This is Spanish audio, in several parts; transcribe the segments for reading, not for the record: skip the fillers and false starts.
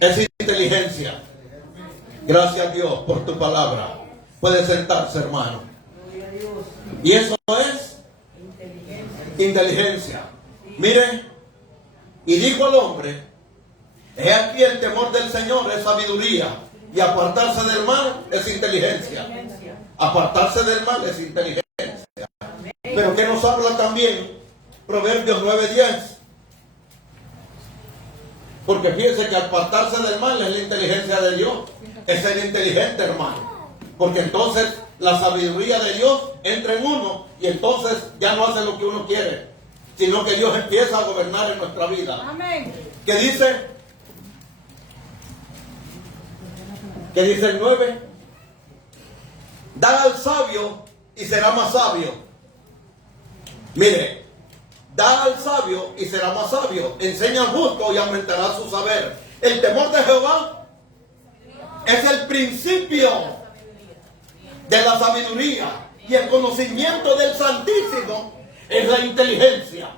es inteligencia. Gracias a Dios por tu palabra. Puede sentarse, hermano. Y eso es inteligencia. Mire, y dijo el hombre: he aquí el temor del Señor es sabiduría, y apartarse del mal es inteligencia. Apartarse del mal es inteligencia. Pero ¿qué nos habla también Proverbios 9:10? Porque fíjense que apartarse del mal es la inteligencia de Dios. Es ser inteligente, hermano. Porque entonces la sabiduría de Dios entra en uno y entonces ya no hace lo que uno quiere, sino que Dios empieza a gobernar en nuestra vida. Amén. ¿Qué dice? ¿Qué dice el 9? Da al sabio y será más sabio. Mire, da al sabio y será más sabio. Enseña al justo y aumentará su saber. El temor de Jehová es el principio de la sabiduría, y el conocimiento del Santísimo es la inteligencia.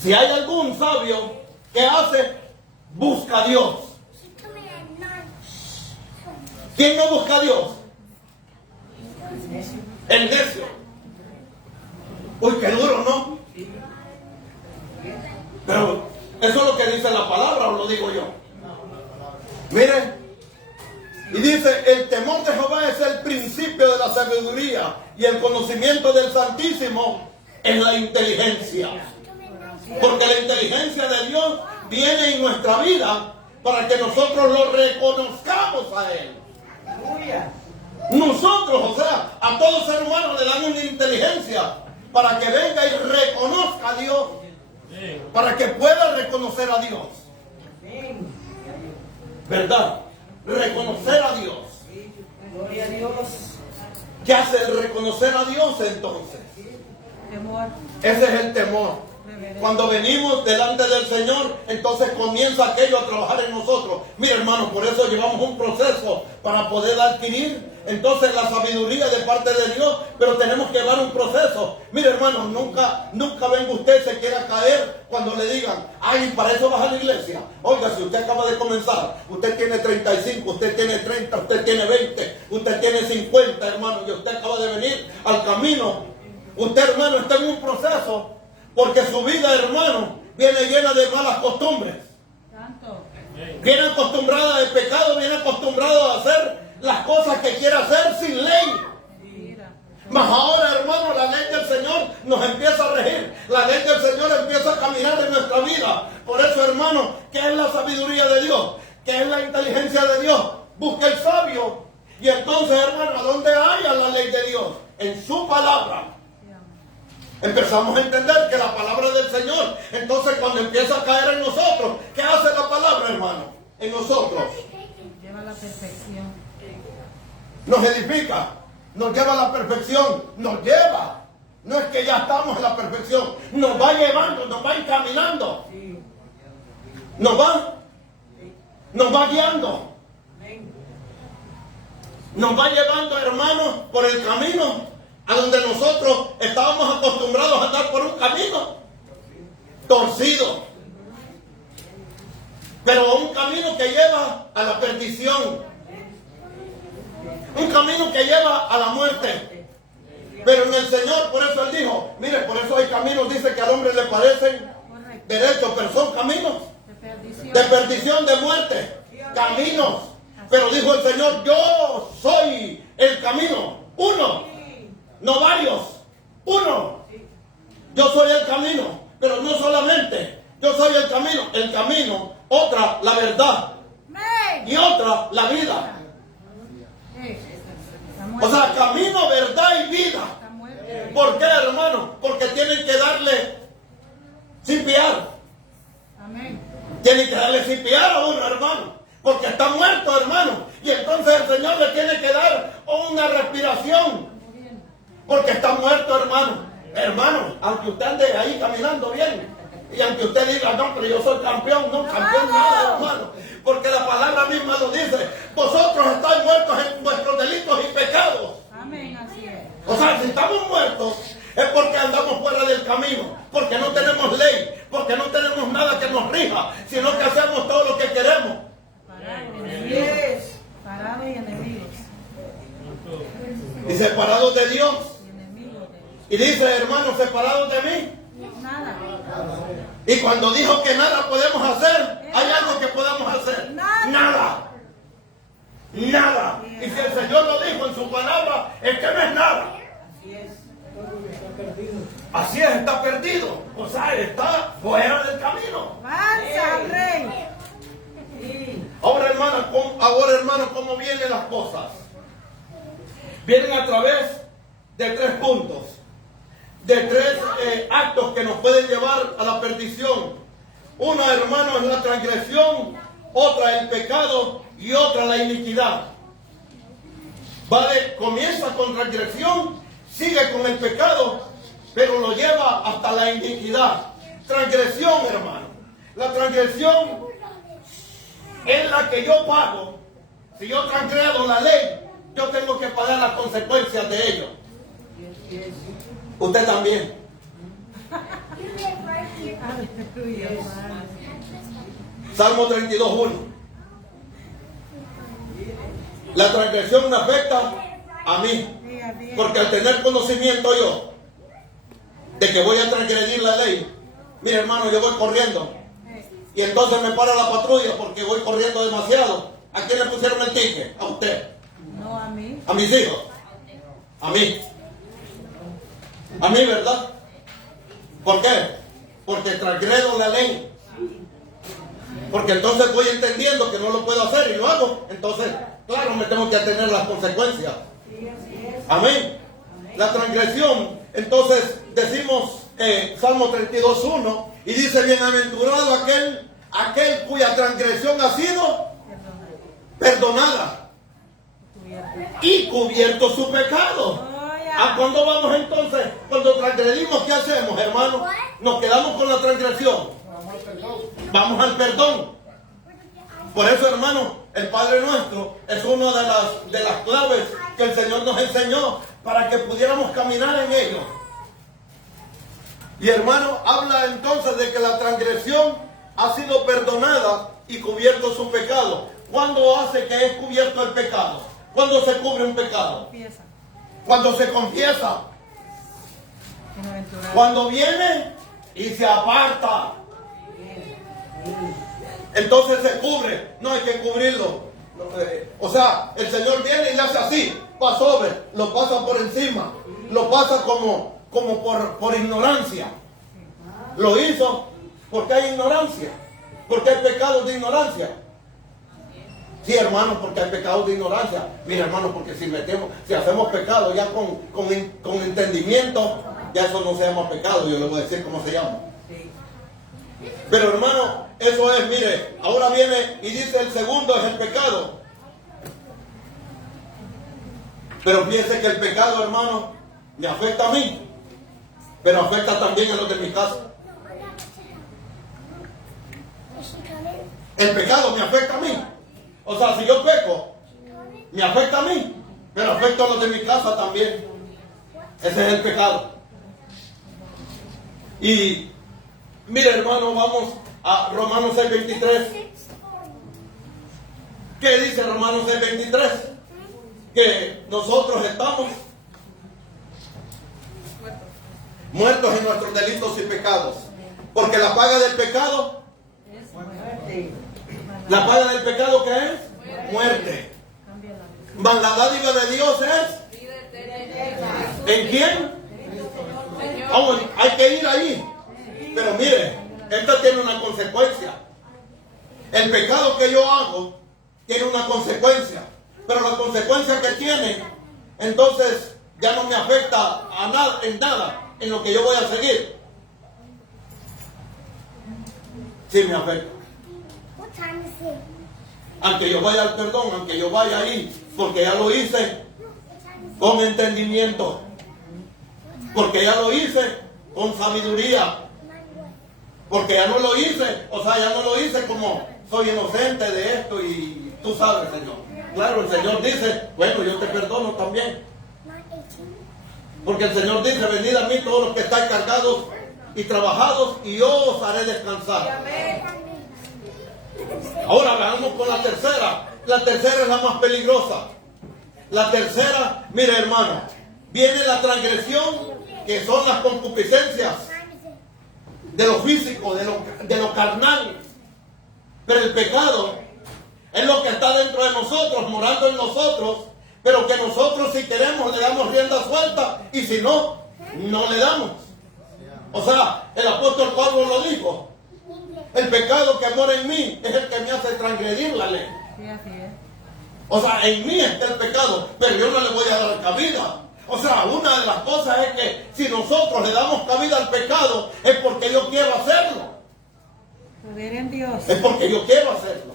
Si hay algún sabio que hace, busca a Dios. ¿Quién no busca a Dios? El necio. Uy, qué duro, ¿no? Pero eso es lo que dice la palabra, o lo digo yo. Miren, y dice: el temor de Jehová es el principio de la sabiduría, y el conocimiento del Santísimo es la inteligencia. Porque la inteligencia de Dios viene en nuestra vida para que nosotros lo reconozcamos a Él. Nosotros, o sea, a todo ser humano le dan una inteligencia para que venga y reconozca a Dios, para que pueda reconocer a Dios. ¿Verdad? Reconocer a Dios. Gloria a Dios. ¿Qué hace el reconocer a Dios entonces? Temor. Ese es el temor. Cuando venimos delante del Señor, entonces comienza aquello a trabajar en nosotros. Mira, hermano, por eso llevamos un proceso para poder adquirir entonces la sabiduría de parte de Dios, pero tenemos que dar un proceso. Mira, hermano, nunca venga usted se quiera caer cuando le digan: ay, para eso vas a la iglesia. Oiga, si usted acaba de comenzar, usted tiene 35, usted tiene 30, usted tiene 20, usted tiene 50, hermano, y usted acaba de venir al camino. Usted, hermano, está en un proceso, porque su vida, hermano, viene llena de malas costumbres. Viene acostumbrada de pecado, viene acostumbrado a hacer las cosas que quiere hacer sin ley. Mas ahora, hermano, la ley del Señor nos empieza a regir. La ley del Señor empieza a caminar en nuestra vida. Por eso, hermano, ¿qué es la sabiduría de Dios? ¿Qué es la inteligencia de Dios? Busca el sabio. Y entonces, hermano, ¿a dónde haya la ley de Dios? En su palabra. Empezamos a entender que la palabra del Señor, entonces cuando empieza a caer en nosotros, ¿qué hace la palabra, hermano? En nosotros. Lleva a la perfección. Nos edifica, nos lleva a la perfección, nos lleva. No es que ya estamos en la perfección, nos va llevando, nos va encaminando. Nos va guiando. Nos va llevando, hermanos, por el camino a donde nosotros estábamos acostumbrados a andar, por un camino torcido, pero un camino que lleva a la perdición, un camino que lleva a la muerte. Pero en el Señor, por eso Él dijo, mire, por eso hay caminos, dice, que al hombre le parecen derechos, pero son caminos de perdición, de muerte, caminos. Pero dijo el Señor: yo soy el camino, uno. No varios, uno. Yo soy el camino, pero no solamente yo soy el camino, otra la verdad y otra la vida. O sea, camino, verdad y vida. ¿Por qué, hermano? Porque tienen que darle cipiar. Tienen que darle cipiar a uno, hermano, porque está muerto, hermano. Y entonces el Señor le tiene que dar una respiración, porque está muerto, hermano. Hermano, aunque usted ande ahí caminando bien, y aunque usted diga: no, pero yo soy campeón, no, campeón nada, hermano. Porque la palabra misma lo dice: vosotros estáis muertos en vuestros delitos y pecados. Amén, así es. O sea, si estamos muertos es porque andamos fuera del camino, porque no tenemos ley, porque no tenemos nada que nos rija, sino que hacemos dice, hermanos, separados de mí. Nada. Y cuando dijo que nada podemos hacer, ¿hay algo que podamos hacer? Nada. Nada. Y si el Señor lo dijo en su palabra, es que no es nada. Así es, está perdido. O sea, está fuera del camino. ¡Alza, rey! Ahora, hermano, ¿cómo vienen las cosas? Vienen a través de 3 puntos, de 3 actos que nos pueden llevar a la perdición. Una, hermano, es la transgresión, otra el pecado y otra la iniquidad. Comienza con transgresión, sigue con el pecado, pero lo lleva hasta la iniquidad. Transgresión, hermano. La transgresión es la que yo pago. Si yo transgredo la ley, yo tengo que pagar las consecuencias de ello. Usted también. Salmo 32:1. La transgresión me afecta a mí, porque al tener conocimiento yo de que voy a transgredir la ley, mire, hermano, yo voy corriendo y entonces me para la patrulla porque voy corriendo demasiado. ¿A quién le pusieron el ticket? A usted. No, a mí. A mis hijos. A mí. A mí, ¿verdad? ¿Por qué? Porque transgredo la ley. Porque entonces voy entendiendo que no lo puedo hacer y lo hago. Entonces, claro, me tengo que atener a las consecuencias. Amén. La transgresión. Entonces, decimos Salmo 32:1 y dice, bienaventurado aquel cuya transgresión ha sido perdonada y cubierto su pecado. ¿A cuándo vamos entonces? Cuando transgredimos, ¿qué hacemos, hermano? Nos quedamos con la transgresión. Vamos al perdón. Por eso, hermano, el Padre Nuestro es una de las claves que el Señor nos enseñó para que pudiéramos caminar en ello. Y, hermano, habla entonces de que la transgresión ha sido perdonada y cubierto su pecado. ¿Cuándo hace que es cubierto el pecado? ¿Cuándo se cubre un pecado? Cuando se confiesa. Cuando viene y se aparta. Entonces se cubre. No hay que cubrirlo. O sea, el Señor viene y le hace así. Pasa over. Lo pasa por encima. Lo pasa como por ignorancia. Lo hizo porque hay ignorancia. Porque hay pecados de ignorancia. Sí, hermano, porque hay pecados de ignorancia. Mira, hermano, porque si hacemos pecado ya con entendimiento, ya eso no se llama pecado. Yo le voy a decir cómo se llama. Pero, hermano, eso es, mire, ahora viene y dice el segundo es el pecado. Pero piense que el pecado, hermano, me afecta a mí, pero afecta también a los de mi casa. El pecado me afecta a mí. O sea, si yo peco, me afecta a mí, pero afecta a los de mi casa también. Ese es el pecado. Y mire, hermano, vamos a Romanos 6:23. ¿Qué dice Romanos 6:23? Que nosotros estamos muertos en nuestros delitos y pecados. Porque la paga del pecado, ¿la paga del pecado qué es? Muerte. Mas la dádiva de Dios es ¿en quién? Hay que ir ahí. Pero mire, esto tiene una consecuencia. El pecado que yo hago tiene una consecuencia. Pero la consecuencia que tiene, entonces ya no me afecta a nada, en lo que yo voy a seguir. Sí me afecta. Aunque yo vaya al perdón, aunque yo vaya ahí, porque ya lo hice con entendimiento. Porque ya lo hice con sabiduría. Porque ya no lo hice, o sea, ya no lo hice como soy inocente de esto y tú sabes, Señor. Claro, el Señor dice, bueno, yo te perdono también. Porque el Señor dice, venid a mí todos los que estáis cargados y trabajados y yo os haré descansar. Ahora veamos con la tercera. La tercera es la más peligrosa. La tercera, mire, hermano, viene la transgresión que son las concupiscencias de lo físico, de lo carnal. Pero el pecado es lo que está dentro de nosotros, morando en nosotros, pero que nosotros si queremos le damos rienda suelta y si no, no le damos. O sea, el apóstol Pablo lo dijo, el pecado que mora en mí es el que me hace transgredir la ley. Sí, así es. O sea, en mí está el pecado, pero yo no le voy a dar cabida. O sea, una de las cosas es que si nosotros le damos cabida al pecado es porque yo quiero hacerlo. Poder en Dios. Es porque yo quiero hacerlo.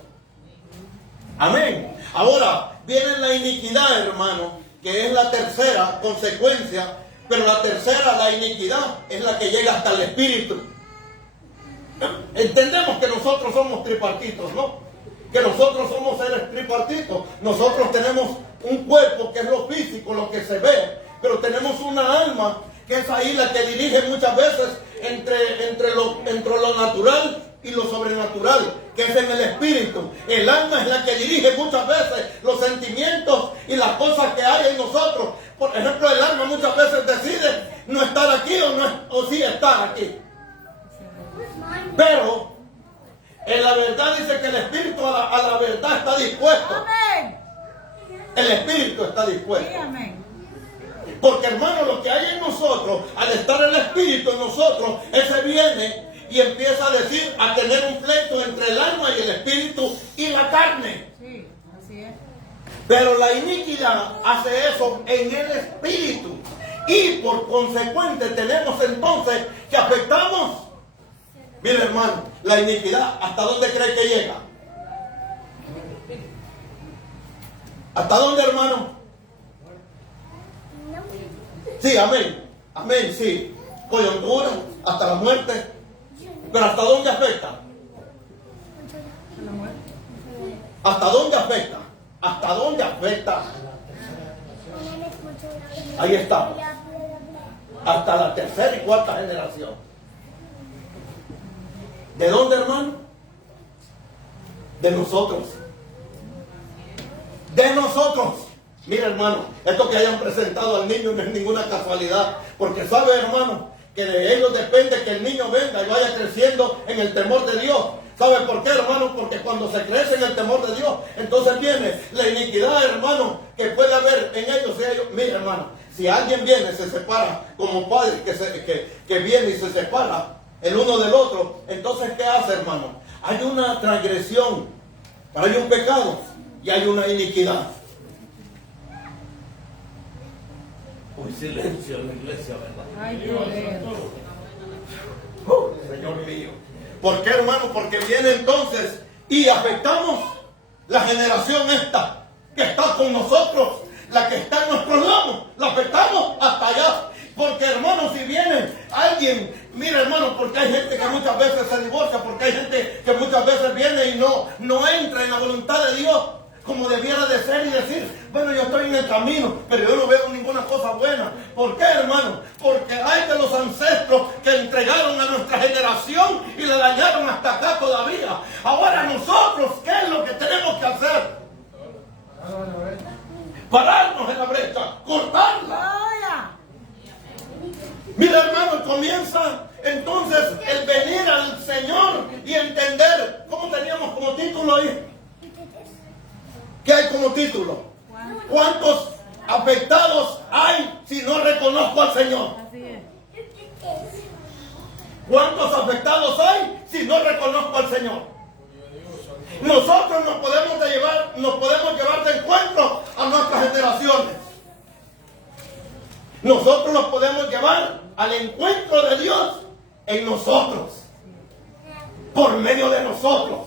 Amén. Ahora, viene la iniquidad, hermano, que es la tercera consecuencia, pero la tercera, la iniquidad, es la que llega hasta el espíritu. Entendemos que nosotros somos tripartitos, ¿no? Que nosotros somos seres tripartitos. Nosotros tenemos un cuerpo que es lo físico, lo que se ve, pero tenemos una alma que es ahí la que dirige muchas veces entre lo natural y lo sobrenatural, que es en el espíritu. El alma es la que dirige muchas veces los sentimientos y las cosas que hay en nosotros. Por ejemplo, el alma muchas veces decide no estar aquí o sí estar aquí. Pero en la verdad dice que el espíritu a la verdad está dispuesto. Amén. El espíritu está dispuesto. Sí, amén. Porque hermano, lo que hay en nosotros, al estar el espíritu en nosotros, ese viene y empieza a decir, a tener un pleito entre el alma y el espíritu y la carne. Sí, así es. Pero la iniquidad hace eso en el espíritu. Y por consecuente tenemos entonces que afectamos. Mira hermano, la iniquidad, ¿hasta dónde cree que llega? ¿Hasta dónde, hermano? Sí, amén. Amén, sí. Coyuntura, hasta la muerte. Pero ¿hasta dónde afecta? La muerte. ¿Hasta dónde afecta? ¿Hasta dónde afecta? Ahí está. Hasta la tercera y cuarta generación. ¿De dónde, hermano? De nosotros. De nosotros. Mira, hermano, esto que hayan presentado al niño no es ninguna casualidad. Porque sabe, hermano, que de ellos depende que el niño venga y vaya creciendo en el temor de Dios. ¿Sabe por qué, hermano? Porque cuando se crece en el temor de Dios, entonces viene la iniquidad, hermano, que puede haber en ellos. Mira, hermano, si alguien viene y se separa, como padre que viene y se separa el uno del otro, entonces ¿qué hace, hermano? Hay una transgresión, hay un pecado y hay una iniquidad. Uy, silencio en la iglesia, ¿verdad? Ay, poder. Señor mío. ¿Por qué, hermano? Porque viene entonces y afectamos la generación esta que está con nosotros, la que está en nuestros lomos, la afectamos hasta allá. Porque, hermano, si viene alguien, mira, hermano, porque hay gente que muchas veces se divorcia, porque hay gente que muchas veces viene y no entra en la voluntad de Dios como debiera de ser y decir, bueno, yo estoy en el camino, pero yo no veo ninguna cosa buena. ¿Por qué, hermano? Porque hay de los ancestros que entregaron a nuestra generación y le dañaron hasta acá todavía. Ahora nosotros, ¿qué es lo que tenemos que hacer? Pararnos en la brecha, cortarla. Mira, hermano, comienza entonces el venir al Señor y entender. ¿Cómo teníamos como título ahí? ¿Qué hay como título? ¿Cuántos afectados hay si no reconozco al Señor? Así es. ¿Cuántos afectados hay si no reconozco al Señor? Nosotros nos podemos llevar de encuentro a nuestras generaciones. Nosotros nos podemos llevar al encuentro de Dios en nosotros, por medio de nosotros.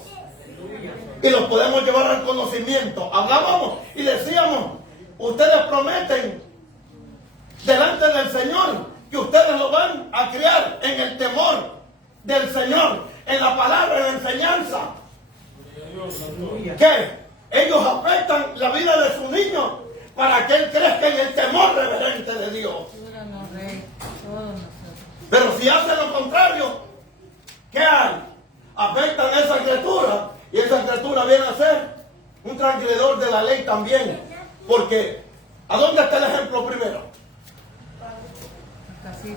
Y los podemos llevar al conocimiento. Hablábamos y decíamos, ustedes prometen delante del Señor que ustedes lo van a criar en el temor del Señor, en la palabra de enseñanza. ¿Qué? Ellos afectan la vida de su niño para que él crezca en el temor reverente de Dios. Pero si hacen lo contrario, ¿qué hay? Afectan a esa criatura y esa criatura viene a ser un transgredor de la ley también. Porque, ¿a dónde está el ejemplo primero? Así.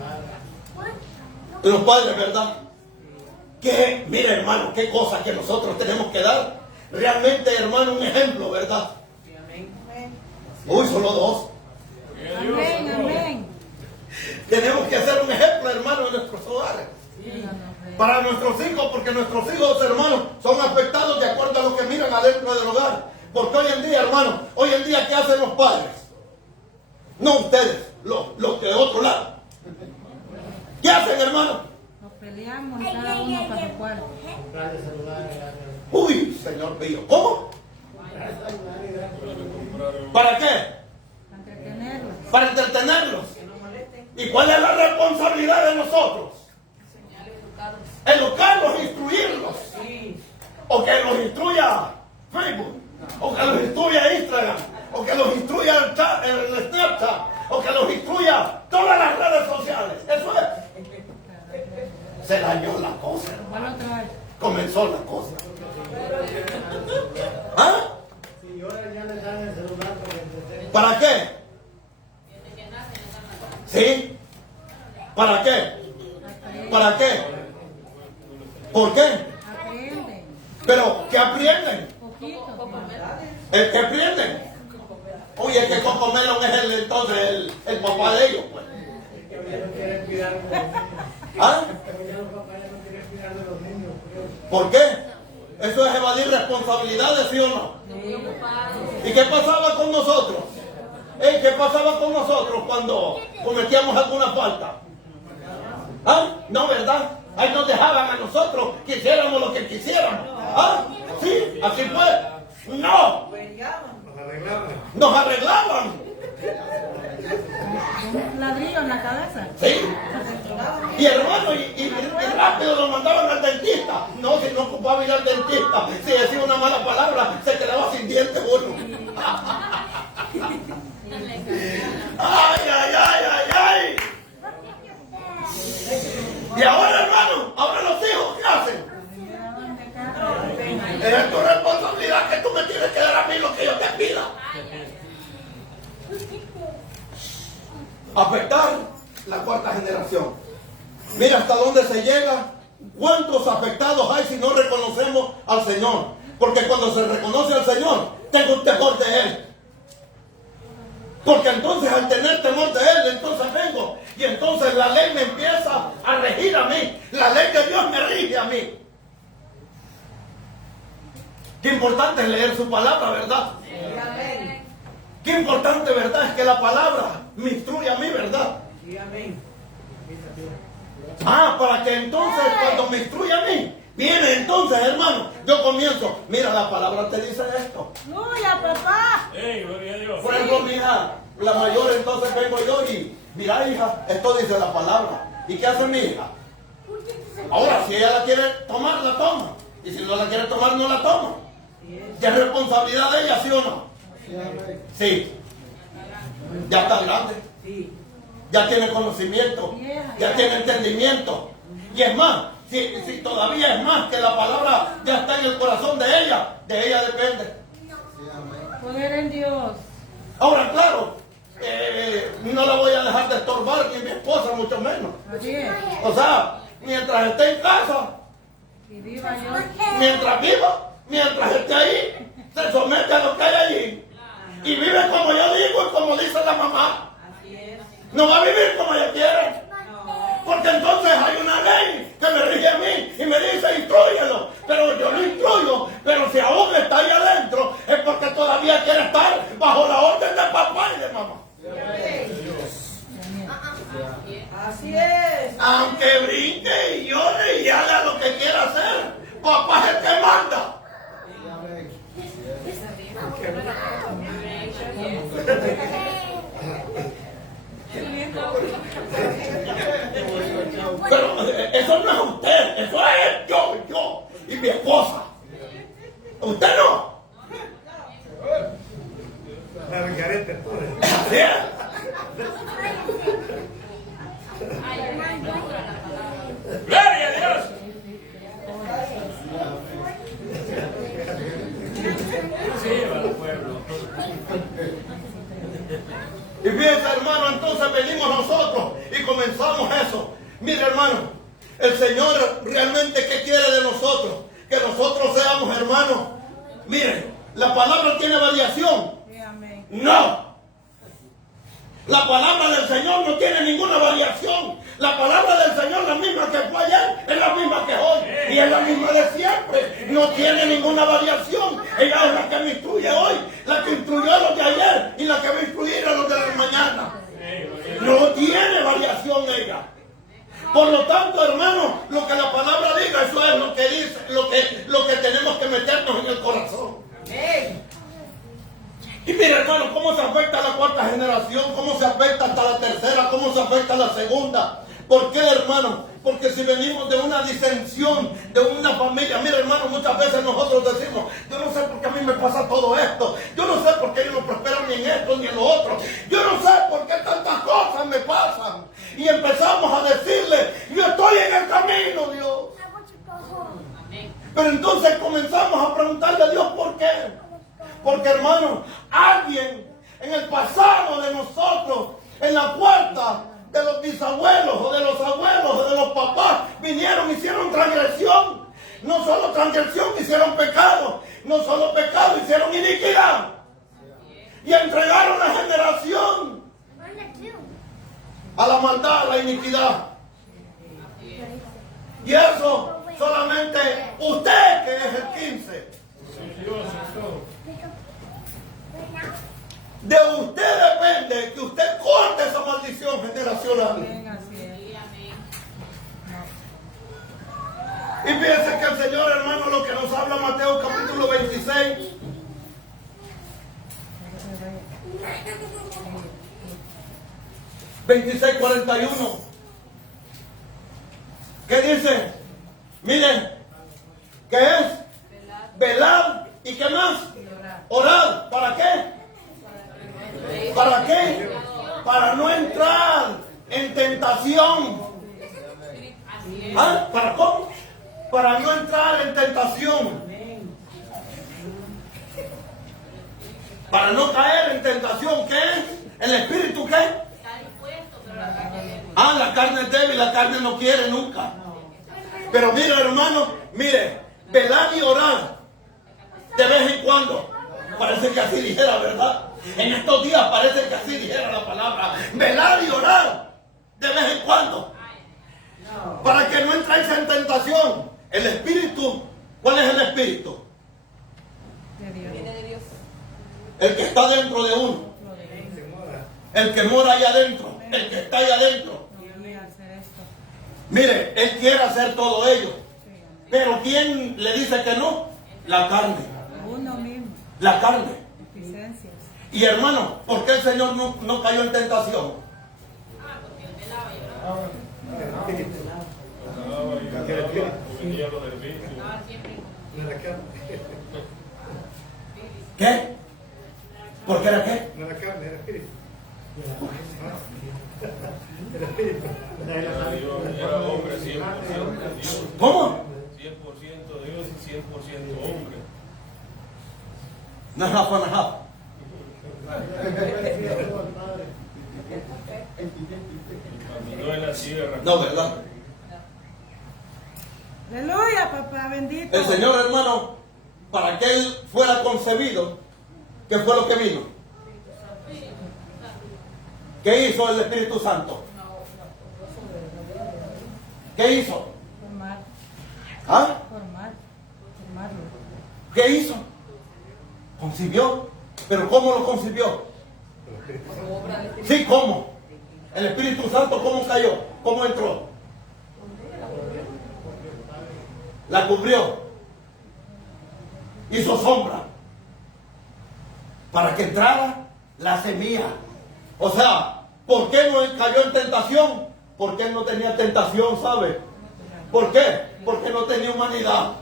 Los padres, ¿verdad? Que, mire hermano, qué cosa que nosotros tenemos que dar. Realmente, hermano, un ejemplo, ¿verdad? Uy, solo dos. Amén, amén. Tenemos que hacer un ejemplo, hermano, en nuestros hogares. Para nuestros hijos, porque nuestros hijos, hermanos, son afectados de acuerdo a lo que miran adentro del hogar. Porque hoy en día, hermano, hoy en día, ¿qué hacen los padres? No ustedes, los de otro lado. ¿Qué hacen, hermano? Nos peleamos cada uno para su cuarto. Uy, Señor mío, ¿cómo? ¿Para qué? Para entretenerlos. Para entretenerlos. ¿Y cuál es la responsabilidad de nosotros? Educarlos, instruirlos. O que los instruya Facebook, o que los instruya Instagram, o que los instruya el Snapchat, o que los instruya todas las redes sociales. Eso es. Se dañó la cosa, ¿Cuál otra vez? comenzó la cosa. ¿Ah? ¿Para qué? ¿Sí? ¿Para qué? ¿Para qué? ¿Por qué? Aprenden. ¿Pero qué aprenden? Poquito. ¿El que aprenden? Oye, es que Cocomelon es entonces el papá de ellos, pues. ¿Ah? ¿Por qué? Eso es evadir responsabilidades, ¿sí o no? ¿Y qué pasaba con nosotros? ¿Qué pasaba con nosotros cuando cometíamos alguna falta? ¿Ah? No, ¿verdad? Ahí nos dejaban a nosotros que hiciéramos lo que quisiéramos. ¿Ah? Sí, así fue. No. Nos arreglaban. Un ladrillo en la cabeza. Sí. Y hermano, y rápido lo mandaban al dentista. No, si no ocupaba ir al dentista. Si decía una mala palabra, se quedaba sin dientes uno. ¡Ay, ay, ay, ay, ay! Y ahora, hermano, ahora los hijos, ¿qué hacen? Es tu responsabilidad que tú me tienes que dar a mí lo que yo te pida. Afectar la cuarta generación. Mira hasta dónde se llega. ¿Cuántos afectados hay si no reconocemos al Señor? Porque cuando se reconoce al Señor, tengo un temor de Él. Porque entonces al tener temor de Él, entonces vengo. Y entonces la ley me empieza a regir a mí. La ley de Dios me rige a mí. Qué importante es leer su palabra, ¿verdad? Qué importante, ¿verdad? Es que la palabra me instruye a mí, ¿verdad? Ah, para que entonces cuando me instruye a mí, viene entonces, hermano, yo comienzo. Mira, la palabra te dice esto. ¡Gloria, papá! Gloria a Dios. Por ejemplo, mi hija, la mayor, entonces vengo yo y, mira, hija, esto dice la palabra. ¿Y qué hace mi hija? Ahora, si ella la quiere tomar, la toma. Y si no la quiere tomar, no la toma. ¿Qué es responsabilidad de ella, sí o no? Sí. Ya está grande. Ya tiene conocimiento. Ya tiene entendimiento. Y es más, si todavía es más, que la palabra ya está en el corazón de ella depende. Poder en Dios. Ahora, claro, no la voy a dejar de estorbar, ni mi esposa, mucho menos. Así es. O sea, mientras esté en casa, Y viva yo. mientras viva, mientras esté ahí, se somete a lo que hay allí. Y vive como yo digo y como dice la mamá. No va a vivir como ella quiere. Porque entonces hay una ley que me rige a mí y me dice, instrúyelo. Pero yo lo instruyo. Pero si aún está ahí adentro, es porque todavía quiere estar bajo la orden de papá y de mamá. Así es. Aunque brinque y llore y haga lo que quiera hacer, papá es el que manda. Pero eso no es usted, eso es yo y mi esposa. Usted no. Así es. Gloria a Dios. Sí, para el pueblo. Y fíjense, hermano, entonces venimos nosotros y comenzamos hermano, miren, la palabra tiene variación. Sí, amén. No. La palabra del Señor no tiene ninguna variación. La palabra del Señor, la misma que fue ayer, es la misma que hoy. Y es la misma de siempre. No tiene ninguna variación. Ella es la que me instruye hoy, la que instruyó a los de ayer y la que va a instruir a los de la mañana. No tiene variación ella. Por lo tanto, hermano, lo que la palabra diga, eso es lo que dice, lo que tenemos que meternos en el corazón. Y mira, hermano, cómo se afecta a la cuarta generación, cómo se afecta hasta la tercera, cómo se afecta a la segunda. ¿Por qué, hermano? Porque si venimos de una disensión, de una familia, mira, hermano, muchas veces nosotros decimos, yo no sé por qué a mí me pasa todo esto, yo no sé por qué yo no prospero ni en esto ni en lo otro, yo no sé por qué tantas cosas me pasan. Y empezamos a decirle, yo estoy en el camino, Dios. Pero entonces comenzamos a preguntarle a Dios por qué. Porque, hermano, alguien en el pasado de nosotros, en la puerta de los bisabuelos o de los abuelos o de los papás, vinieron, hicieron transgresión. No solo transgresión, hicieron pecado. No solo pecado, hicieron iniquidad. Y entregaron la generación a la maldad, a la iniquidad. Y eso solamente usted, que es el 15. De usted depende que usted corte esa maldición generacional. Bien, así es. Y fíjense que el Señor, hermano, lo que nos habla Mateo capítulo 26. $26.41. ¿Qué dice? Miren, ¿qué es? Velar. ¿Y qué más? Orar. ¿Para qué? ¿Para qué? Para no entrar en tentación. ¿Ah? ¿Para cómo? Para no entrar en tentación. Para no caer en tentación. ¿Qué es? ¿El espíritu qué? Ah, la carne es débil, la carne no quiere nunca. Pero mire, hermano, mire, velar y orar de vez en cuando. Parece que así dijera, ¿verdad? En estos días parece que así dijera la palabra. Velar y orar de vez en cuando. Para que no entréis en tentación. El espíritu, ¿cuál es el espíritu? Viene de Dios. El que está dentro de uno. El que mora allá adentro. El que está allá adentro. Mire, él quiere hacer todo ello. Pero ¿quién le dice que no? La carne. Uno mismo. La carne. Deficiencias. Y hermano, ¿por qué el Señor no cayó en tentación? ¿Qué? ¿Por qué era qué? No era carne, era espíritu. Era hombre 100% Dios. ¿Cómo? 100% Dios y 100% hombre. Najá. Caminó en la tierra. No, ¿verdad? Aleluya, papá, bendito. El Señor, hermano, para que Él fuera concebido, ¿qué fue lo que vino? ¿Qué hizo el Espíritu Santo? ¿Qué hizo? Formar. ¿Ah? Formarlo. ¿Qué hizo? Concibió. ¿Pero cómo lo concibió? Sí, ¿cómo? El Espíritu Santo, ¿cómo cayó? ¿Cómo entró? La cubrió. Hizo sombra. Para que entrara la semilla. O sea, ¿por qué no cayó en tentación? Porque él no tenía tentación, ¿sabe? ¿Por qué? Porque no tenía humanidad.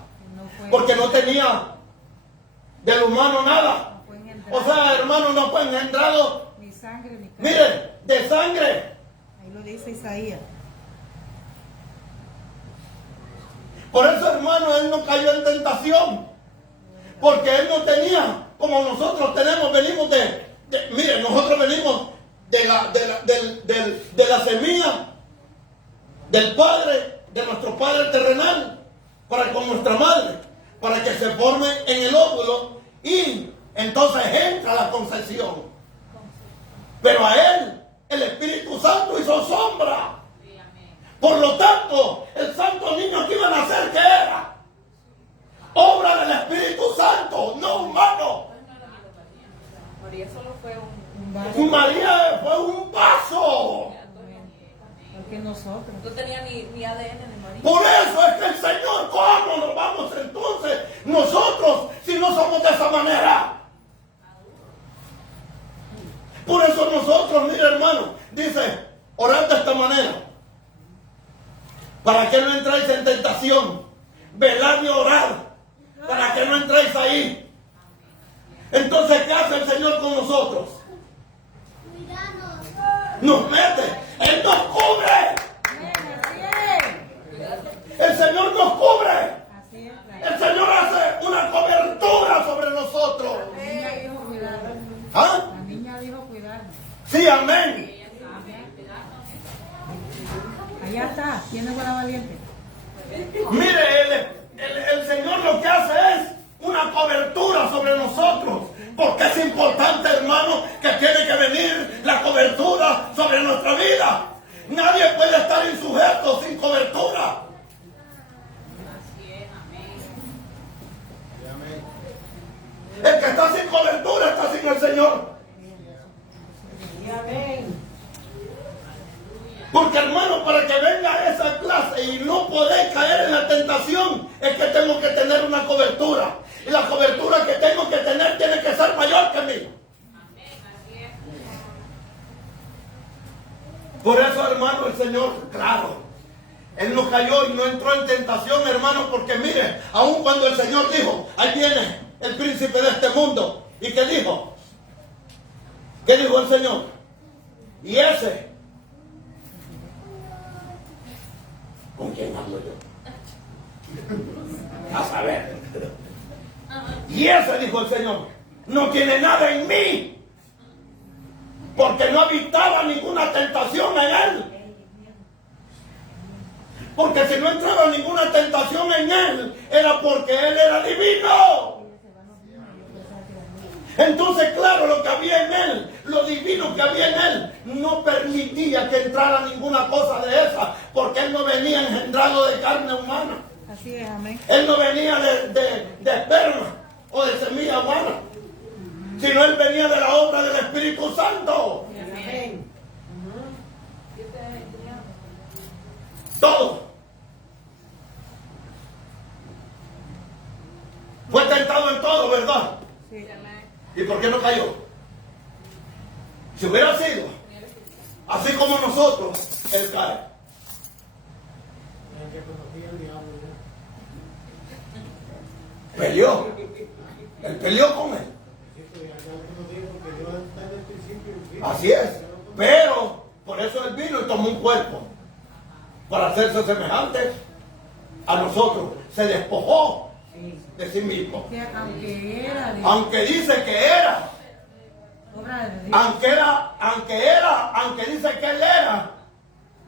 Porque no tenía del humano nada. O sea, hermano, no fue engendrado. Ni sangre ni carne. Miren, de sangre. Ahí lo dice Isaías. Por eso, hermano, él no cayó en tentación. Porque él no tenía, como nosotros tenemos, venimos miren, nosotros venimos de la semilla del Padre, de nuestro Padre terrenal, para con nuestra madre. para que se forme en el óvulo y entonces entra la concepción. Pero a él el Espíritu Santo hizo sombra. Por lo tanto, el santo niño que iba a nacer, ¿qué era? Obra del Espíritu Santo, no humano. María solo fue Un vaso. María fue un vaso. Porque nosotros. No tenía ni ADN de María. Por eso es que el Señor, ¿cómo nos vamos entonces nosotros si no somos de esa manera? Por eso nosotros, mire hermano, dice, orad de esta manera, para que no entréis en tentación, velad y orad, para que no entréis ahí. Entonces, ¿qué hace el Señor con nosotros? Nos mete, Él nos cubre, el Señor nos cubre, Así es. el Señor hace una cobertura sobre nosotros. La niña dijo cuidarnos. ¿Ah? La niña dijo cuidarnos. Sí, amén. Allá está. ¿Quién es buena valiente? Mire, el Señor lo que hace es una cobertura sobre nosotros. Porque es importante, hermano, que tiene que venir la cobertura sobre nuestra vida. Nadie puede estar insujeto sin cobertura. El que está sin cobertura está sin el Señor. Porque hermano, para que venga esa clase y no poder caer en la tentación, es que tengo que tener una cobertura. Y la cobertura que tengo que tener tiene que ser mayor que mí. Por eso, hermano, el Señor, claro, Él no cayó y no entró en tentación, hermano, porque mire, aun cuando el Señor dijo, ahí viene el príncipe de este mundo. ¿Y qué dijo? ¿Qué dijo el Señor? Y ese, ¿con quién hablo yo? A saber. Y ese, dijo el Señor, no tiene nada en mí, porque no habitaba ninguna tentación en él. Porque si no entraba ninguna tentación en él, era porque él era divino. Entonces, claro, lo que había en él, lo divino que había en él, no permitía que entrara ninguna cosa de esa, porque él no venía engendrado de carne humana. Así es, amén. Él no venía de esperma o de semilla humana, sino él venía de la obra del Espíritu Santo. Amén. Todo. Fue tentado en todo, ¿verdad? Sí. ¿Y por qué no cayó? Si hubiera sido así como nosotros, él cae. Peleó. Él peleó con él. Así es. Pero por eso él vino y tomó un cuerpo para hacerse semejante a nosotros. Se despojó de sí mismo. Que aunque era de Aunque dice que era, obra de Dios. aunque dice que él era,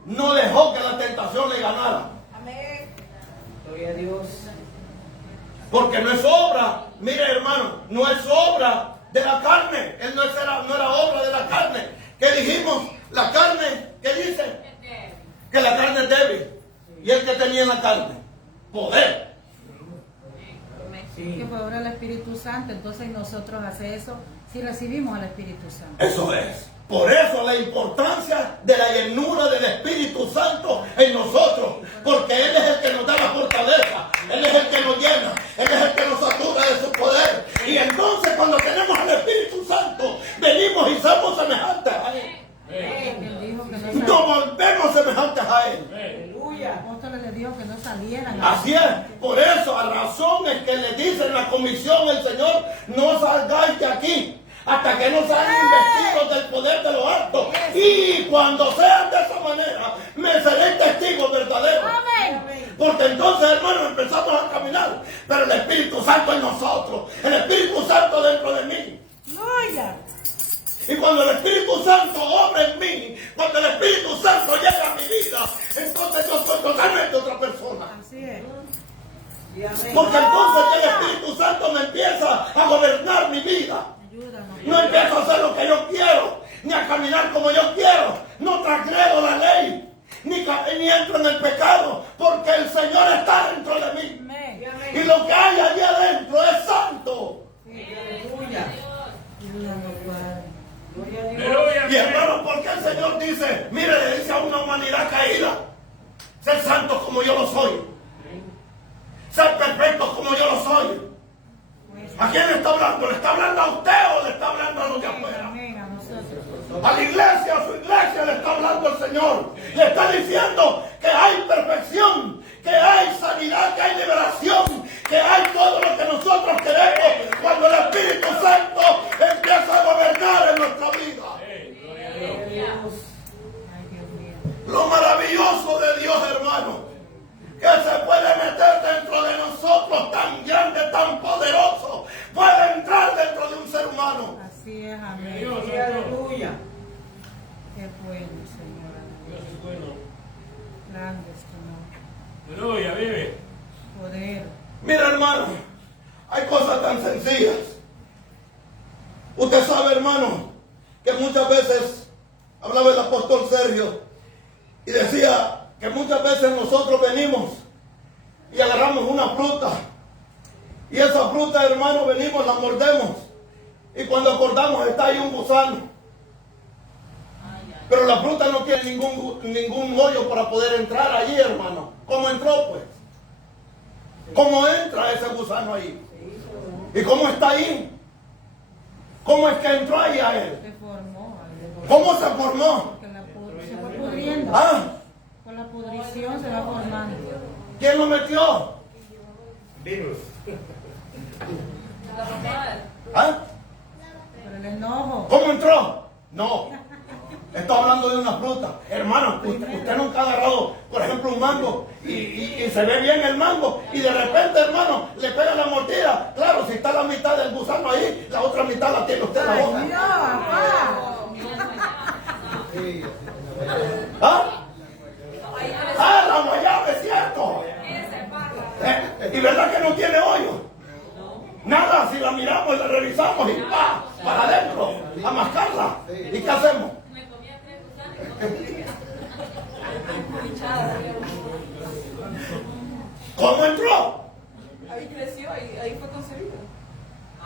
no dejó que la tentación le ganara. Amén. Gloria a Dios. Porque no es obra, mire hermano, no es obra de la carne. Él no era obra de la carne. ¿Qué dijimos? La carne, ¿qué dice? Que la carne es débil. ¿Y él que tenía en la carne? Poder. Que por obra del Espíritu Santo, entonces nosotros hacemos eso si recibimos al Espíritu Santo. Eso es. Por eso la importancia de la llenura del Espíritu Santo en nosotros. Porque Él es el que nos da la fortaleza. Él es el que nos llena. Él es el que nos satura de su poder. Y entonces cuando tenemos al Espíritu Santo, venimos y somos semejantes a Él. Él dijo que no Nos volvemos semejantes a Él. Los apóstoles le dijo que no salieran. Así es, por eso a razón es que le dice en la comisión el Señor, no salgáis de aquí hasta que no sean investidos del poder de lo alto. Y cuando sean de esa manera, me seréis testigos verdaderos. Amén. Porque entonces, hermanos, empezamos a caminar, pero el Espíritu Santo en nosotros, el Espíritu Santo dentro de mí. ¡Gloria! Y cuando el Espíritu Santo obra en mí, cuando el Espíritu Santo llega a mi vida, entonces yo soy totalmente otra persona. Así es. Porque entonces el Espíritu Santo me empieza a gobernar mi vida. Ayúdanos. No empiezo a hacer lo que yo quiero, ni a caminar como yo quiero. No transgredo la ley, ni entro en el pecado, porque el Señor está dentro de mí. Amén. Y lo que hay allí adentro es santo. Ayúdanos, Padre. Aleluya. Y hermano, ¿por qué el Señor dice, mire, le dice a una humanidad caída, ser santos como yo lo soy, ser perfectos como yo lo soy? ¿A quién le está hablando? ¿Le está hablando a usted o le está hablando a los de afuera? Amén, a nosotros. A la iglesia, a su iglesia le está hablando el Señor. Le está diciendo que hay perfección, que hay sanidad, que hay liberación, que hay todo lo que nosotros queremos cuando el Espíritu Santo empieza a gobernar en nuestra vida. Ay, Dios mío. Lo maravilloso de Dios, hermano, que se puede meter dentro de nosotros, tan grande, tan poderoso, puede entrar dentro de un ser humano. Así es, amén. Dios, Aleluya. Qué bueno, Señor. Dios es bueno. Grande es tu nombre. Aleluya, vive. Poder. Mira, hermano, hay cosas tan sencillas. Usted sabe, hermano, que muchas veces hablaba el apóstol Sergio y decía que muchas veces nosotros venimos y agarramos una fruta y esa fruta, hermano, venimos, la mordemos y cuando acordamos está ahí un gusano, pero la fruta no tiene ningún hoyo para poder entrar allí, hermano. ¿Cómo entró, pues? ¿Cómo entra ese gusano ahí? ¿Y cómo está ahí? ¿Cómo es que entró ahí a él? Se formó. ¿Cómo se formó? Porque se fue pudriendo. ¿Ah? Con la pudrición se va formando. ¿Quién lo metió? Virus. La mamá. ¿Ah? Por el enojo. ¿Cómo entró? No. Estoy hablando de una fruta. Hermano, usted nunca ha agarrado, por ejemplo, un mango y se ve bien el mango y de repente, hermano, le pega la mordida. Claro, si está la mitad del gusano ahí, la otra mitad la tiene usted en la Ay, boca. Dios, papá. ¿Ah? ¡Ah, la guayaba, es cierto! ¿Y verdad que no tiene hoyo? Nada, si la miramos, la revisamos y ¡pa! Para adentro, a mascarla. ¿Y qué hacemos? ¿Cómo entró? Ahí creció, ahí fue concebido.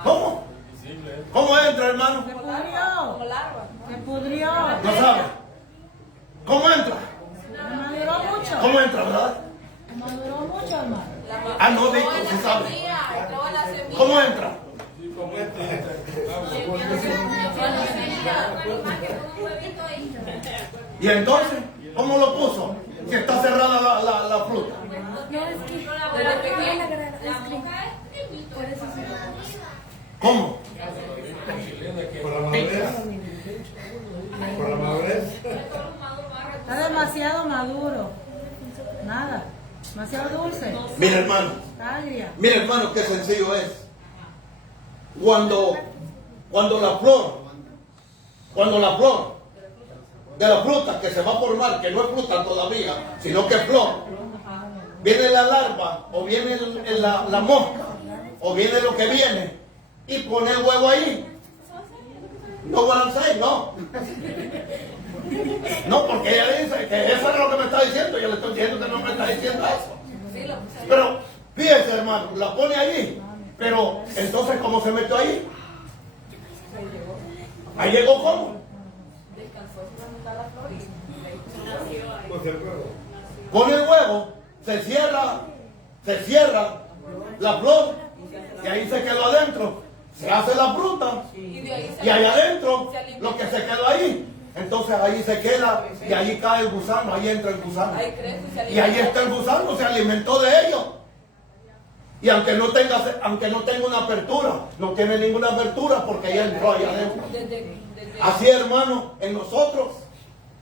¿Cómo? Invisible. ¿Cómo entra, hermano? Se Como pudrió. larva. Se pudrió. No sabe. ¿Cómo entra? No maduró mucho. ¿Cómo entra, verdad? No maduró mucho, hermano. Ah, no, Víctor, sí sabe. ¿Cómo entra? ¿Y entonces? ¿Cómo lo puso? Si está cerrada la fruta. Desde pequeña. ¿Cómo? Por la madurez. Por la madurez. Está demasiado maduro. Nada. Demasiado dulce. Mira, hermano. Agria. Mira, hermano, qué sencillo es. Cuando la flor de la fruta que se va a formar, que no es fruta todavía, sino que es flor, viene la larva, o viene la mosca, o viene lo que viene, y pone el huevo ahí. No what I'm saying, no. No, porque ella dice que eso es lo que me está diciendo, yo le estoy diciendo que no me está diciendo eso. Pero, fíjese, hermano, la pone allí, pero entonces, ¿cómo se metió ahí? Ahí llegó ¿cómo? Pues el huevo. Pone el huevo, se cierra la flor y ahí se quedó adentro. Se hace la fruta y ahí adentro lo que se quedó ahí. Entonces ahí se queda y ahí cae el gusano, ahí entra el gusano. Ahí crece y se Y ahí está el gusano, se alimentó de ellos. Y aunque no tenga una apertura, no tiene ninguna apertura porque ya entró ahí adentro. Así, hermano,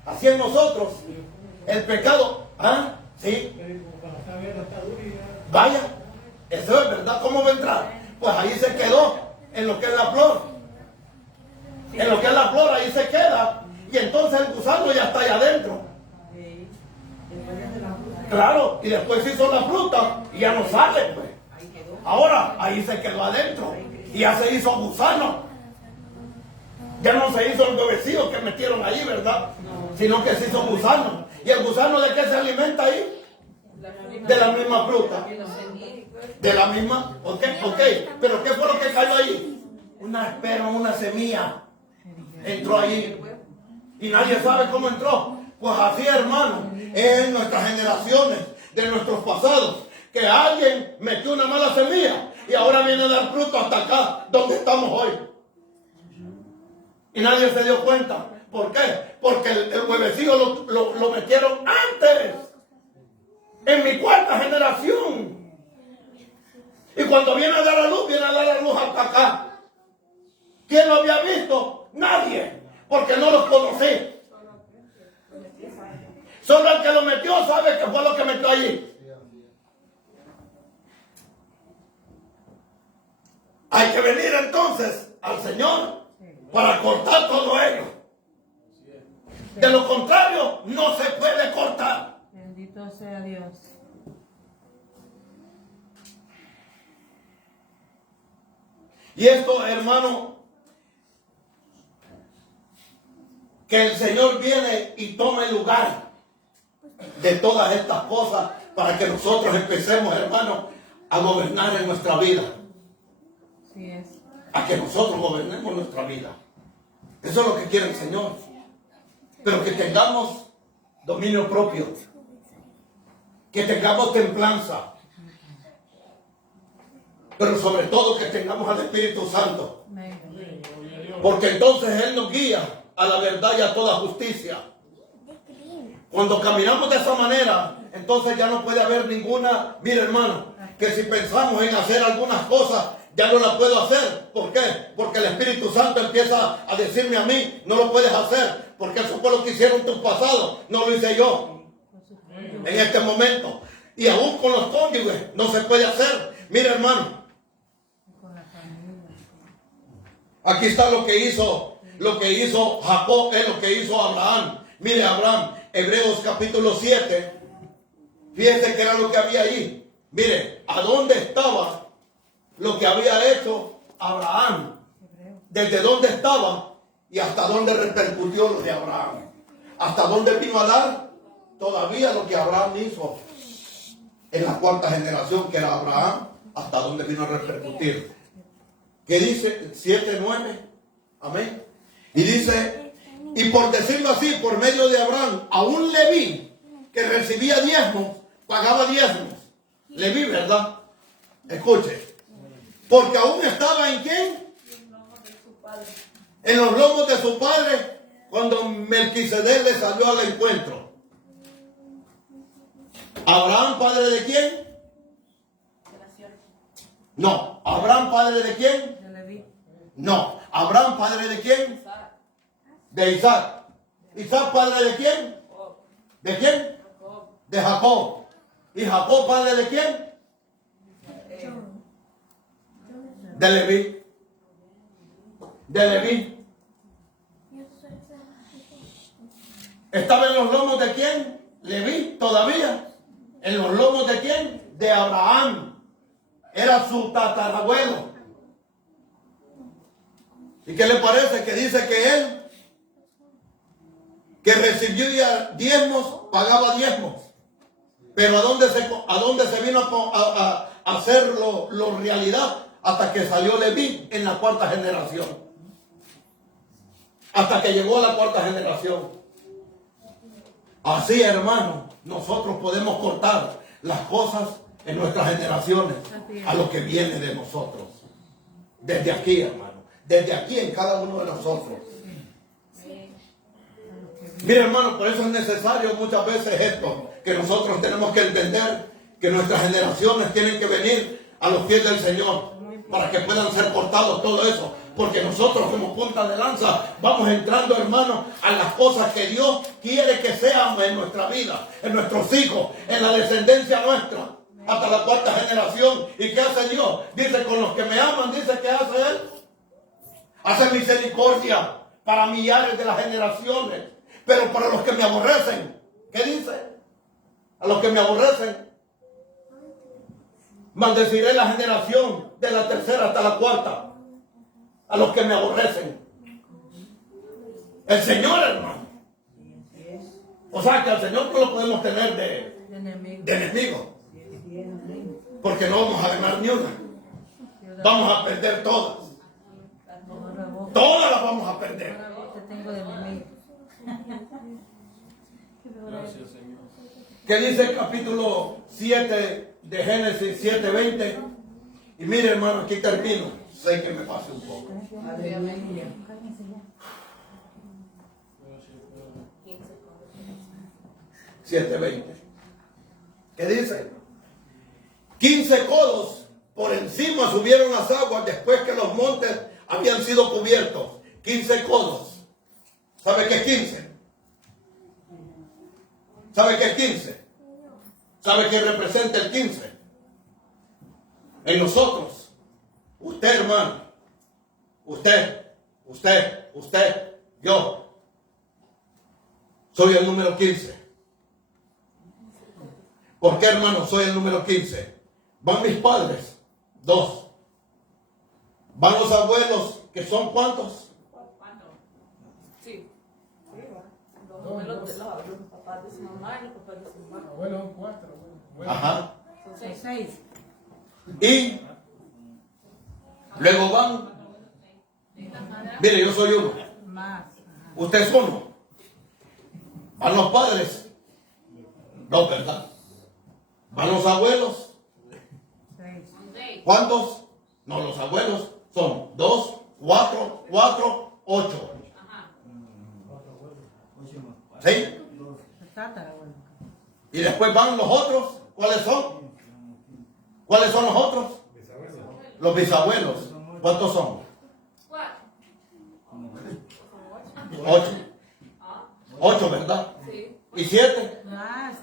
así en nosotros, el pecado, ¿ah? Sí. Vaya, eso es verdad, ¿cómo va a entrar? Pues ahí se quedó, en lo que es la flor. En lo que es la flor, ahí se queda. Y entonces el gusano ya está ahí adentro. Claro, y después hizo la fruta y ya no sale, pues. Ahora ahí se quedó adentro y ya se hizo gusano. Ya no se hizo el huevecillo que metieron ahí, ¿verdad? Sino que se hizo gusano. ¿Y el gusano de qué se alimenta ahí? De la misma fruta. De la misma, ok. Pero ¿qué fue lo que cayó ahí? Una espera, una semilla. Entró ahí. Y nadie sabe cómo entró. Pues así, hermano, es en nuestras generaciones, de nuestros pasados, que alguien metió una mala semilla y ahora viene a dar fruto hasta acá, donde estamos hoy. Y nadie se dio cuenta. ¿Por qué? Porque el huevecillo lo metieron antes. En mi cuarta generación. Y cuando viene a dar a luz, viene a dar a luz hasta acá. ¿Quién lo había visto? Nadie. Porque no los conocí. Solo el que lo metió sabe que fue lo que metió allí. Hay que venir entonces al Señor para cortar todo ello. De lo contrario, no se puede cortar. Bendito sea Dios. Y esto, hermano, que el Señor viene y tome lugar de todas estas cosas para que nosotros empecemos, hermano, a gobernar en nuestra vida. Así es. A que nosotros gobernemos nuestra vida. Eso es lo que quiere el Señor. Pero que tengamos dominio propio. Que tengamos templanza. Pero sobre todo que tengamos al Espíritu Santo. Porque entonces Él nos guía a la verdad y a toda justicia. Cuando caminamos de esa manera, entonces ya no puede haber ninguna... Mira, hermano, que si pensamos en hacer algunas cosas, ya no las puedo hacer. ¿Por qué? Porque el Espíritu Santo empieza a decirme a mí, no lo puedes hacer, porque eso fue lo que hicieron tus pasados, no lo hice yo en este momento. Y aún con los cónyuges no se puede hacer. Mira, hermano, aquí está lo que hizo Jacob, es lo que hizo Abraham. Mire, Abraham, Hebreos capítulo 7, fíjense que era lo que había ahí. Mire, ¿a dónde estaba lo que había hecho Abraham? ¿Desde dónde estaba y hasta dónde repercutió lo de Abraham? ¿Hasta dónde vino a dar todavía lo que Abraham hizo en la cuarta generación, que era Abraham? ¿Hasta dónde vino a repercutir? ¿Qué dice? 7:9. Amén. Y dice, y por decirlo así, por medio de Abraham, a un Leví que recibía diezmos, pagaba diezmos. Leví, ¿verdad? Escuche. Porque aún estaba ¿en quién? En los lomos de su padre, cuando Melquisedec le salió al encuentro. ¿Abraham padre de quién? No. ¿Abraham padre de quién? De Leví. No. ¿Abraham padre de quién? De Isaac. ¿Isaac padre de quién? ¿De quién? De Jacob. ¿Y Jacob padre de quién? De Leví. De Leví. ¿Estaba en los lomos de quién? Leví, todavía. ¿En los lomos de quién? De Abraham. Era su tatarabuelo. ¿Y qué le parece? Que dice que él, que recibía diezmos, pagaba diezmos. Pero ¿a dónde se vino a hacerlo realidad? Hasta que salió Leví en la cuarta generación. Hasta que llegó a la cuarta generación. Así, hermano, nosotros podemos cortar las cosas en nuestras generaciones a lo que viene de nosotros. Desde aquí, hermano. Desde aquí en cada uno de nosotros. Mira, hermano, por eso es necesario muchas veces esto, que nosotros tenemos que entender que nuestras generaciones tienen que venir a los pies del Señor para que puedan ser cortados todo eso. Porque nosotros como punta de lanza vamos entrando, hermano, a las cosas que Dios quiere que seamos en nuestra vida, en nuestros hijos, en la descendencia nuestra, hasta la cuarta generación. ¿Y qué hace Dios? Dice, con los que me aman, dice, ¿qué hace Él? Hace misericordia para millares de las generaciones. Pero para los que me aborrecen, ¿qué dice? A los que me aborrecen, Maldeciré la generación de la tercera hasta la cuarta, a los que me aborrecen. El Señor, hermano. O sea que al Señor no lo podemos tener de enemigo. Porque no vamos a ganar ni una. Vamos a perder todas. Todas las vamos a perder. Gracias, Señor. ¿Qué dice el capítulo 7 de Génesis 7:20? Y mire, hermano, aquí termino. Sé que me pase un poco. 7:20. ¿Qué dice? 15 codos por encima subieron las aguas después que los montes habían sido cubiertos. 15 codos. ¿Sabe qué es 15? ¿Sabe qué es 15? ¿Sabe qué representa el 15? En nosotros. Usted, hermano. Usted, yo. Soy el número 15. ¿Por qué, hermano, soy el número 15? Van mis padres, 2. Van los abuelos, que son ¿cuántos? Sí. Los abuelos de los papás de su mamá y los papás de su mamá. Abuelos son 4. Ajá. Son 6. Y luego van. Mire, yo soy uno. Más. Usted es uno. Van los padres. No, ¿verdad? Van los abuelos. 6. ¿Cuántos? No, los abuelos son 2, 4, 8. ¿Sí? Y después van los otros. ¿Cuáles son? ¿Cuáles son los otros? Los bisabuelos. ¿Cuántos son? 8. 8, ¿verdad? Sí. ¿Y 7? Más.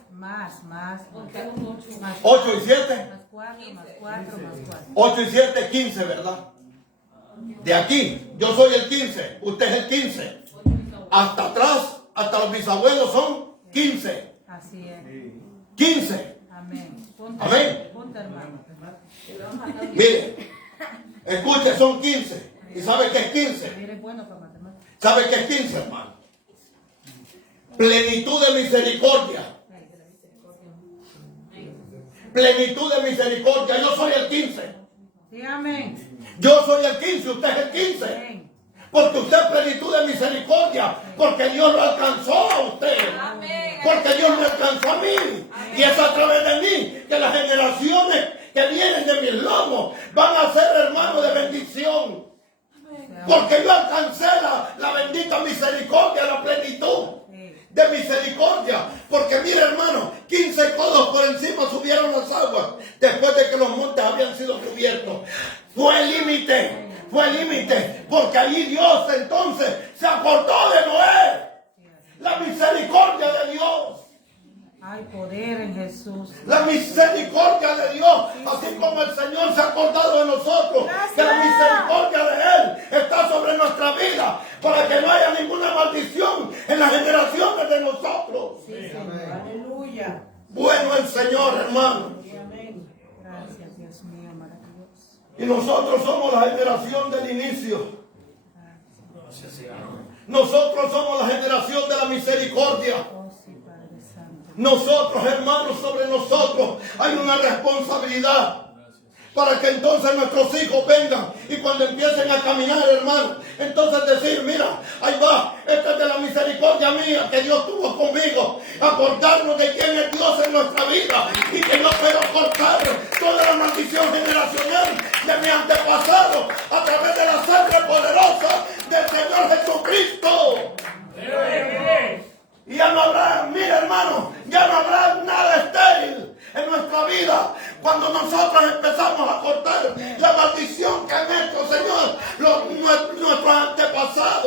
8 y 7. Más 4, más 4, más 4. 8 y 7, 15, ¿verdad? De aquí, yo soy el 15, usted es el 15. Hasta atrás, hasta los bisabuelos son 15. Así es. 15. Amén. Amén. Punta, hermano. Mire, escuche, son 15. ¿Y sabe qué es 15? Eres bueno para matemáticas. ¿Sabe qué es 15, hermano? Plenitud de misericordia. Plenitud de misericordia. Yo soy el 15. Sí, amén. Yo soy el 15, usted es el 15. Amén. Porque usted es plenitud de misericordia. Porque Dios lo alcanzó a usted. Amén. Porque Dios me alcanzó a mí. Y es a través de mí que las generaciones que vienen de mis lomos van a ser hermanos de bendición. Porque yo alcancé la bendita misericordia, la plenitud de misericordia. Porque mire, hermano, 15 codos por encima subieron las aguas después de que los montes habían sido cubiertos. Fue el límite, porque allí Dios entonces se acordó de Noé. La misericordia de Dios. Hay poder en Jesús. La misericordia de Dios, así como el Señor se ha acordado de nosotros, que la misericordia de Él está sobre nuestra vida, para que no haya ninguna maldición en las generaciones de nosotros. Sí, Señor. Aleluya. Bueno el Señor, hermano. Amén. Gracias, Dios mío, maravilloso. Y nosotros somos la generación del inicio. Gracias, Señor. Nosotros somos la generación de la misericordia. Oh, sí, Padre Santo. Nosotros, hermanos, sobre nosotros hay una responsabilidad para que entonces nuestros hijos vengan y cuando empiecen a caminar, hermano, entonces decir, mira, ahí va, esta es de la misericordia mía que Dios tuvo conmigo, acordarnos de quién es Dios en nuestra vida y que no puedo cortar toda la maldición generacional de mi antepasado a través de la sangre poderosa del Señor Jesucristo. Y ya no habrá, mira hermano, ya no habrá nada estéril en nuestra vida cuando nosotros empezamos a cortar la maldición que han hecho, Señor, nuestros antepasados.